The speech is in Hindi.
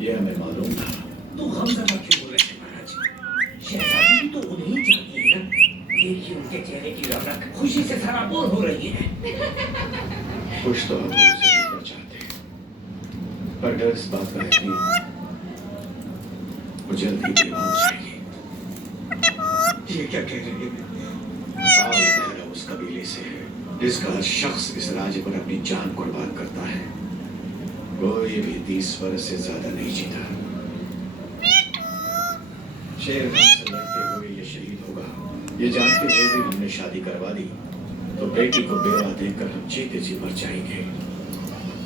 ये हमें मालूम था। तो गमज़दा क्यों बोल रहे थे महाराज? शहजादी भी तो उन्हें ही चाहती है ना। देखिए उनके चेहरे की रौनक खुशी से सराबोर हो रही है। कुछ तो हम उसे ऊपर चाहते हैं, पर डर इस बात का है कि वो जल्द ही बेवा हो जाएगी। ये क्या कह रहे हैं? काल भैरव उस कबीले से है जिसका हर शख्स इस राज्य पर अपनी जान कुर्बान करता है। कोई भी 30 वर्ष से ज्यादा नहीं जीता। शेर खान से लड़ते हुए ये शहीद होगा, ये जानते हुए भी हमने शादी करवा दी, तो बेटी को बेवा देकर हम जीते जी मर जाएंगे।